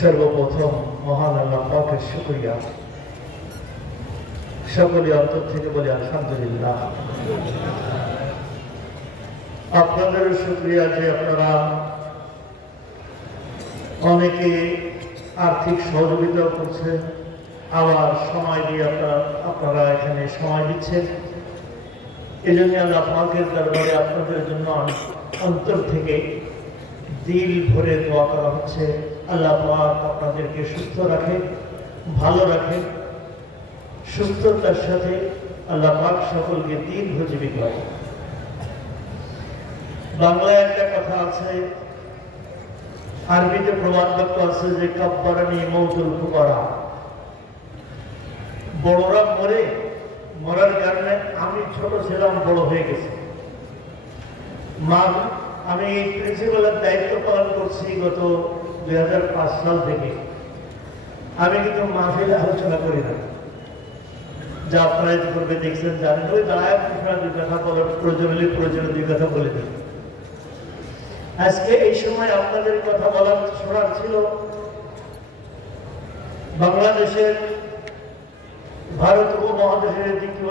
সর্বপ্রথম মহান আল্লাহ শুক্রিয়া। সকলে অন্তর থেকে বলি আলহামদুলিল্লাহ। আপনাদেরও শুক্রিয়া যে আপনারা অনেকে আর্থিক সহযোগিতা করছে আবার সময় দিয়ে আপনারা আপনারা এখানে সময় দিচ্ছেন। এই জন্য আল্লাহ পাকের দরবারে আপনাদের জন্য অন্তর থেকে দিল ভরে দোয়া করা হচ্ছে। আল্লাহ আপনাদেরকে সুস্থ রাখে, ভালো রাখে, সুস্থতার সাথে আল্লাহ পাক সকলকে দীর্ঘজীবী করে। বাংলায় একটা কথা আছে, আরবিতে প্রবাদ বাক্য আছে যে, কাব্বারানি মৌতুল ফুকারা। বড়রা মরে, মরার কারণে আমি ছোট ছিলাম, বড় হয়ে গেছি। মা, আমি এই প্রিন্সিপালের দায়িত্ব পালন করছি গত দুই সাল থেকে আমি কিন্তু মাহফিলে আলোচনা করি না। যা আপনারা করবে দেখছেন, জানেন, ওই দাঁড়ায় দুই কথা প্রয়োজন হলে দুই কথা বলে দিন। আজকে এই সময় আপনাদের কথা বলার শোনার ছিল বাংলাদেশের ভারত উপমহাদেশের দ্বিতীয়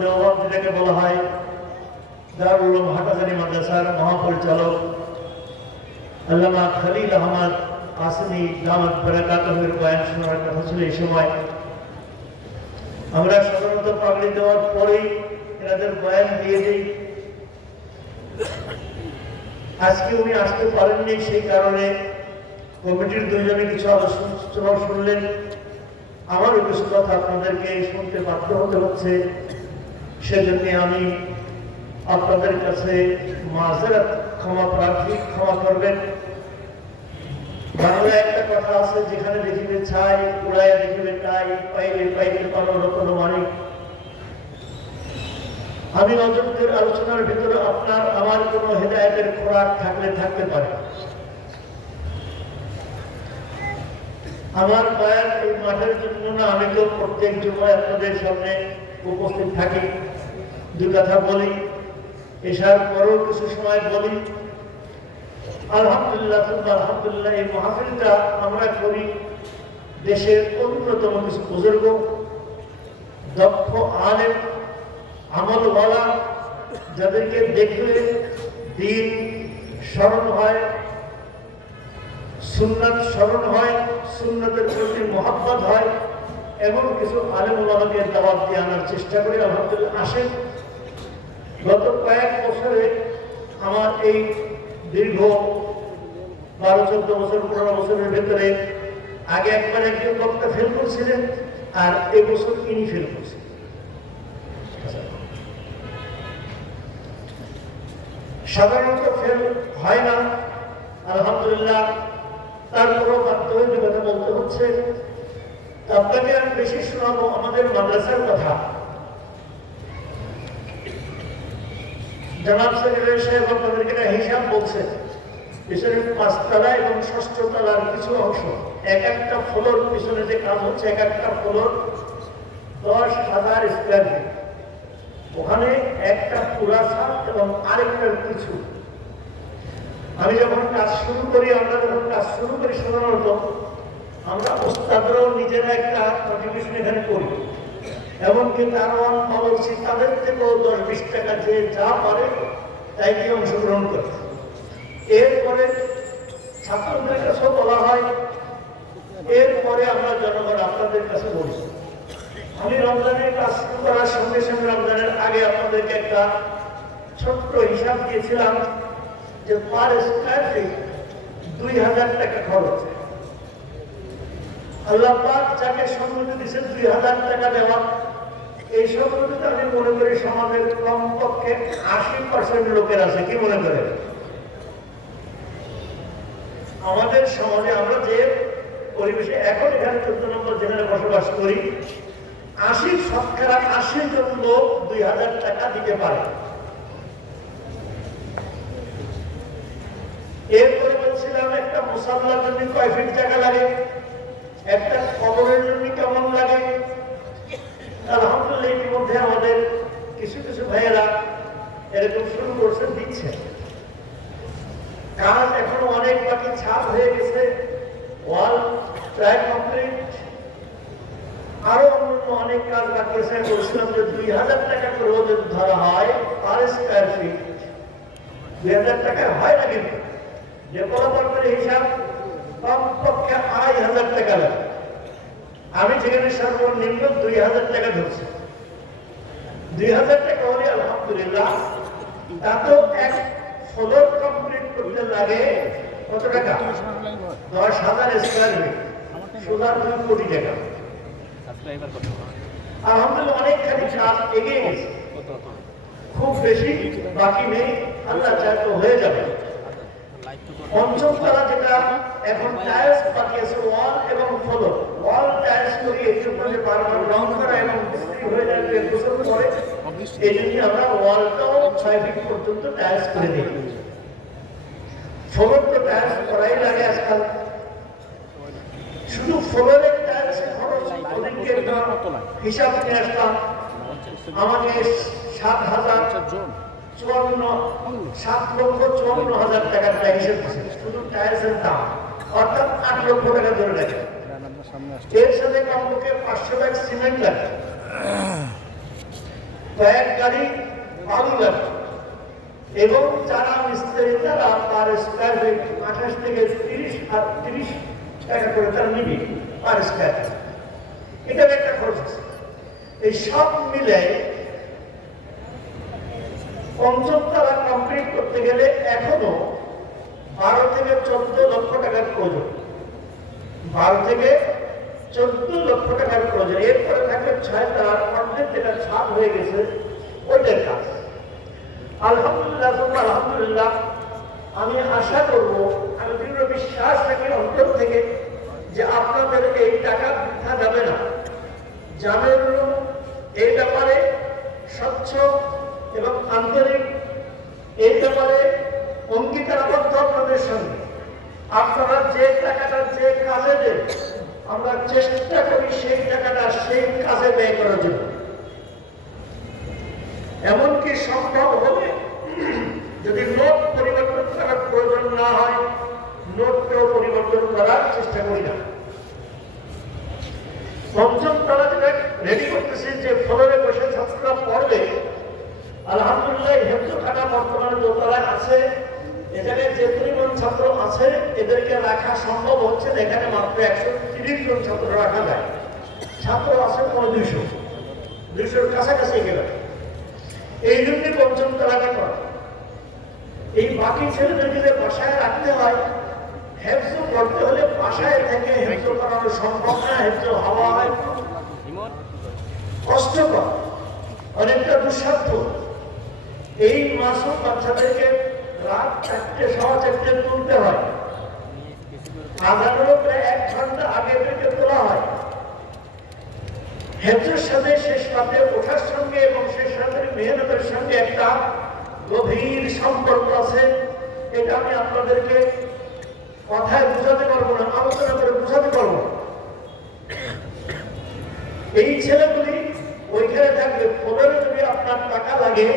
দেওয়ান যেটাকে বলা হয় দারুল হাটাজারি মাদ্রাসার মহাপরিচালক আল্লামা খালিল আহমদ আসনি দামত বেড়াকাতের বয়ান শোনার কথা ছিল এই সময়। আমরা সাধারণত পাগড়ি দেওয়ার পরেই এনাদের বয়ান দিয়ে দিই। আজকে উনি আসতে পারেননি সেই কারণে কমিটির দুইজনে কিছু আলোচনা শুনলেন। আমারও কিছু কথা আপনাদেরকে শুনতে বাধ্য হতে হচ্ছে। সেজন্য আমি আপনাদের কাছে মাঝেরাত ক্ষমা প্রার্থী ক্ষমা করবেন। বাংলায় একটা কথা আছে, যেখানে দেখিবে ছাই উড়াইয়া দেখিবে তাই পাইলে পাইলে পারো রতন মানিক। আমি অযোগ্যের আলোচনার ভিতরে আপনার আমার কোনো হেদায়তের খোরাক থাকলে থাকতে পারে। আমার মায়ের এই মাঠের জন্য না, আমি তো প্রত্যেক সময় আপনাদের সামনে উপস্থিত থাকি। দু কথা বলি, এসার পরও কিছু সময় বলি আলহামদুলিল্লাহ আলহামদুলিল্লাহ, এই মাহফিলটা আমরা করি দেশের অন্যতম কিছু বুজুর্গ, দক্ষ আলেম, আমলওয়ালা, যাদেরকে দেখলে দিন স্মরণ হয়, সুন্নাত স্মরণ হয়, সুন্নতের প্রতি মহাব্বত হয় এমন কিছু আলেম ওলামাকে দাওয়াত দিয়ে আনার চেষ্টা করি। আলহামদুলিল্লাহ, আসেন। গত কয়েক বছরে আমার এই দীর্ঘ বারো, চোদ্দ বছর, পনেরো বছরের ভেতরে আগে একবার একজন বক্তা ফেল করছিলেন আর এবছর ইনি ফেল করছিলেন সাধারণত ফেল হয় না। আলহামদুলিল্লাহ তারপরও বাধ্য হয়ে কথা বলতে হচ্ছে। আপনাকে আমি বেশি শোনাবো আমাদের মাদ্রাসার কথা। জানাব সেক্রেটারি সাহেব আপনাদেরকে একটা হিসাব বলছে। পিছনে পাঁচতলা এবং ষষ্ঠ তলার কিছু অংশ, এক একটা ফ্লোর, পিছনে যে কাজ হচ্ছে, এক একটা ফ্লোর দশ হাজার স্কোয়ার ফিট ওখানে একটা পুরা ছাদ এবং আরেকটার কিছু আমি যখন কাজ শুরু করি, আমরা যখন কাজ শুরু করি, সাধারণত আমরা ওস্তাদরাও নিজেরা একটা কন্ট্রিবিউশন এখানে করি। এমনকি দারোয়ান বলছি তাদের থেকেও দশ বিশ টাকা যে যা পারে, তাই কি অংশগ্রহণ করে। এরপরে ছাত্রদের কাছেও বলা হয়, এরপরে আমরা জনগণ আপনাদের কাছে বলি। আমি রমজানের কাজ করার সঙ্গে সঙ্গে রমজানের আগে আপনাদেরকে একটা ছোট্ট হিসাব দিয়েছিলাম যে পার স্কোয়ার ফিট দুই হাজার টাকা খরচ। আল্লাহ পাক যাকে সম্মতি দিয়েছেন, দুই হাজার টাকা দেওয়া। এই সম্মতিতে আমি মনে করি সমাজের কমপক্ষে আশি পার্সেন্ট লোকের আছে, কি মনে করে? আমাদের সমাজে আমরা যে পরিবেশে এখন এখানে চোদ্দ নম্বর যেখানে বসবাস করি, আশি শতকরা আশি জন লোক দুই হাজার টাকা দিতে পারে। এরপরে বলছিলাম, একটা মুসাল্লার জন্য কয় ফিট টাকা লাগে? একটা কবরের জন্য কেমন লাগে? আলহামদুলিল্লাহ ইতিমধ্যে আমাদের কিছু কিছু ভাইয়েরা এরকম শুরু করছে দিচ্ছে কাজ এখনও অনেক বাকি ছাপ হয়ে গেছে। ওয়াল প্রায় কমপ্লিট। আরও অন্যান্য অনেক কাজ বাকি আছে। বলছিলাম যে দুই হাজার টাকা করে যদি ধরা হয় পার স্কোয়ার ফিট দুই হাজার টাকা হয় না কিন্তু। ডেভেলপার হিসাব কমপক্ষে আড়াই হাজার টাকা লাগে। আমি যেখানে সর্বনিম্ন দুই হাজার টাকা ধরছি। দুই হাজার টাকা হলে আলহামদুলিল্লাহ তাতেও এক ফ্লোর কমপ্লিট করতে লাগে কত টাকা? দশ হাজার স্কোয়ার ফিট দুই কোটি টাকা। আলহামদুলিল্লাহ, অনেকখানি কাজ এগিয়ে গেছে। খুব বেশি বাকি নেই। আল্লাহ চায় তো হয়ে যাবে। পঞ্চম যেটা এখন টাইলস বাকি আছে ওয়াল এবং ফ্লোর ওয়াল করি এই জন্য যে বারবার রং করা এবং মিস্ত্রি হয়ে যাবে বছর পরে এই জন্য আমরা ওয়ালটাও ছয় ফিট পর্যন্ত টাইলস করে দিই। ফ্লোর তো টাইলস করাই লাগে আজকাল। শুধু ফ্লোরের টাইলস খরচ ওদিনকে হিসাব নিয়ে আসলাম আমাকে সাত হাজার চুয়ান্ন, সাত লক্ষ চুয়ান্ন হাজার টাকার দিচ্ছে শুধু টায়ার্সের দাম। অর্থাৎ আট লক্ষ টাকা ধরে রাখে। এর সাথে কমপক্ষে পাঁচশো ব্যাগ সিমেন্ট লাগে। কয়েক গাড়ি বালু লাগে। এবং যারা মিস্ত্রি তারা পার স্কোয়ার ফিট আঠাশ থেকে তিরিশ আর তিরিশ টাকা করে তারা নিবি পার স্কোয়ার এটার একটা খরচ আছে। এই সব মিলে পঞ্চম তালা কমপ্লিট করতে গেলে এখনও বারো থেকে চোদ্দ লক্ষ টাকার প্রয়োজন। বারো থেকে চোদ্দ লক্ষ টাকার প্রয়োজন। এরপরে থাকবে ছয় তালার অর্ধেক যেটা ছাপ হয়ে গেছে ওইটার কাজ। আলহামদুলিল্লাহ আলহামদুলিল্লাহ, আমি আশা করব, আমি দৃঢ় বিশ্বাস রাখি অন্তর থেকে যে আপনাদের এই টাকা বৃথা যাবে না। জানেন এই ব্যাপারে স্বচ্ছ এবং আন্তরিক এই ব্যাপারে অঙ্গীকারাবদ্ধ আপনাদের সঙ্গে আপনারা যে টাকাটা যে কাজে দেন, আমরা চেষ্টা করি সেই টাকাটা সেই কাজে ব্যয় করার জন্য। এমনকি সম্ভব হবে যদি নোট পরিবর্তন করার প্রয়োজন না হয়, নোটকেও পরিবর্তন করার চেষ্টা করি না। পঞ্চম তারা যেটা রেডি করতেছি যে ফ্লোরে বসে ছাত্ররা পড়বে আলহামদুলিল্লাহ হেফজখানা বর্তমানে দোতলায় আছে। এখানে যে পরিমাণ ছাত্র আছে, এদেরকে রাখা সম্ভব হচ্ছে না। এখানে মাত্র একশো তিরিশ জন ছাত্র রাখা যায়। ছাত্র আছে পনেরো দুইশো। দুইশোর কাছাকাছি গেলে এই জন্যই পঞ্চম তলাটা করা। এই বাকি ছেলেদেরকে বাসায় রাখতে হয়, হেফজ করতে হলে বাসায় থেকে হেফজ সম্ভব না, হেফজ হওয়া হয়। কষ্টকর অনেকটা দুঃসাধ্য। এই মাসুম বাচ্চাদেরকে রাত চারটে সওয়া চারটে তুলতে হয়। আজানেরও প্রায় এক ঘণ্টা আগে থেকে তোলা হয়। হেফজের সাথে শেষ রাতে ওঠার সঙ্গে এবং শেষ রাতের মেহনতের সঙ্গে একটা গভীর সম্পর্ক আছে। এটা আমি আপনাদেরকে কথায় বোঝাতে পারব না, আলোচনা করে বোঝাতে পারব। এই ছেলেগুলি ওইখানে থাকবে। ফোনের যদি আপনার টাকা লাগে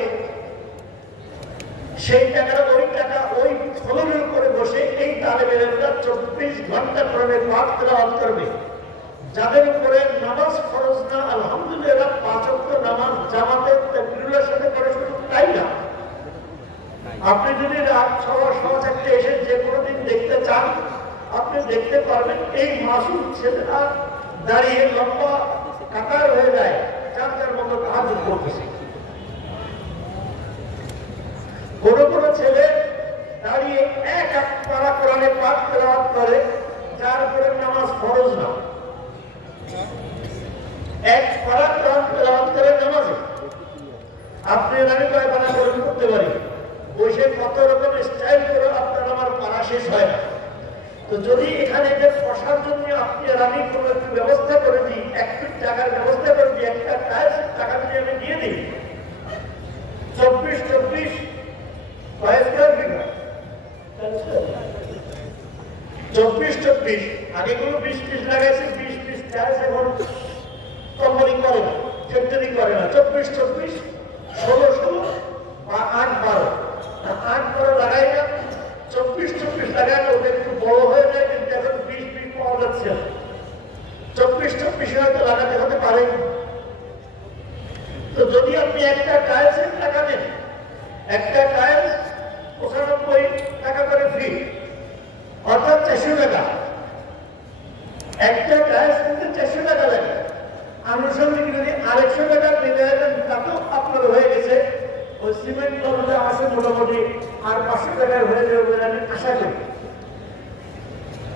সেই টাকাটা, ওই টাকা, ওই ফোনের উপরে বসে এই তালেবেরা চব্বিশ ঘণ্টা করে পাঠ তেলাওয়াত করবে। যাদের উপরে নামাজ ফরজ না, আলহামদুলিল্লাহ পাঁচ ওয়াক্ত নামাজ জামাতে তাকবীরের সাথে করে শুধু তাই না। আপনি যদি রাত ছয় সওয়া চারটে এসে যে কোনো দিন দেখতে চান, আপনি দেখতে পারবেন এই মাসুম ছেলেরা দাঁড়িয়ে লম্বা কাতার হয়ে যায়, যার যার মতো কাজ করতেছে কোন কোন ছেলে দাঁড়িয়ে এক এক পারা কোরআনে পাঠ তেলাওয়াত করে, যার উপরে নামাজ ফরজ না। এক পারা কোরআন তেলাওয়াত করে নামাজে। আপনি আমি কয় পারা করতে পারি, বসে কত রকম স্টাইল করে আপনার আমার পারা শেষ হয় না। তো যদি এখানে এদের বসার জন্য আপনি আর আমি কোনো একটু ব্যবস্থা করে দিই, এক ফিট টাকার ব্যবস্থা করে দিই, একটা টাকা যদি আমি দিয়ে দিই, চব্বিশ চব্বিশ চব্বিশ চব্বিশ। আগেগুলো বিশ পিস লাগাইছে, বিশ পিস চাষ এখন কোম্পানি করে না চব্বিশ চব্বিশ, ষোলো ষোলো বা আট, বারো। আট, বারো লাগাইয়া চব্বিশ চব্বিশ লাগানো ওদের একটু হয়ে যায়, কিন্তু বিশ বিশ পাওয়া যাচ্ছে চব্বিশ, চব্বিশে হয়তো লাগাতে হতে পারে। তো যদি আপনি একটা টায়ার টাকা দেন একটা টায়ার টাকা করে ফ্রি চারশো টাকা একটা গ্যাস কিনতে চারশো টাকা লাগে আনুষঙ্গিক যদি আরেকশো টাকা নিতে আসেন তাতেও আপনার হয়ে গেছে ওই সিমেন্ট কর্মটা আছে মোটামুটি আর পাঁচশো টাকার হয়ে যাবে বলে আমি আশা করি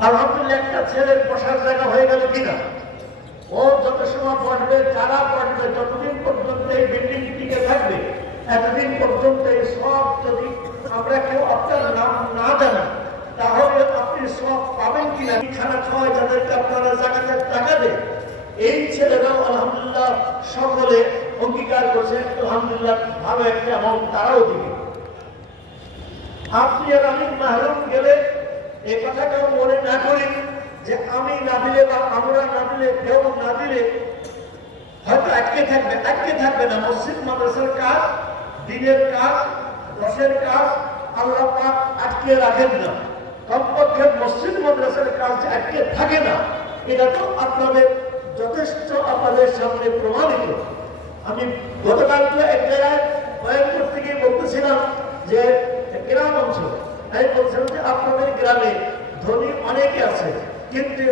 আলহামদুলিল্লাহ একটা ছেলের বসার জায়গা হয়ে গেল কিনা? ও যত সময় পড়বে যারা পড়বে যতদিন পর্যন্ত এই বিল্ডিং টিকে থাকবে, এতদিন পর্যন্ত এই সব যদি আমরা কেউ আপনার নাম না জানা, তাহলে আপনি সব পাবেন কিনা খানা খাওয়ায় যাদেরকে আপনারা জায়গাতে টাকা দেন, এই ছেলেরাও আলহামদুলিল্লাহ সকলে অঙ্গীকার করছে, আলহামদুলিল্লাহ ভালো একটা অ্যামাউন্ট তারাও দিবে। আপনি আর আমি মাহরুম গেলে এ কথা কেউ মনে না করি যে আমি না দিলে বা আমরা না দিলে, কেউ না দিলে, হয়তো আটকে থাকবে আটকে থাকবে না। মসজিদ, মাদ্রাসার কাজ, দিনের কাজ দশের কাজ, আল্লাহ পাক আটকে রাখেন না। কমপক্ষে মসজিদ মাদ্রাসার কাজ আটকে থাকে না। এটা তো আপনাদের যথেষ্ট আপনাদের সামনে প্রমাণিত। আমি গতকাল তো এক জায়গায় গিয়ে বলতেছিলাম যে গ্রাম অঞ্চল। আমি বলছিলাম যে আপনাদের গ্রামে ধনী অনেকে আছে, কিন্তু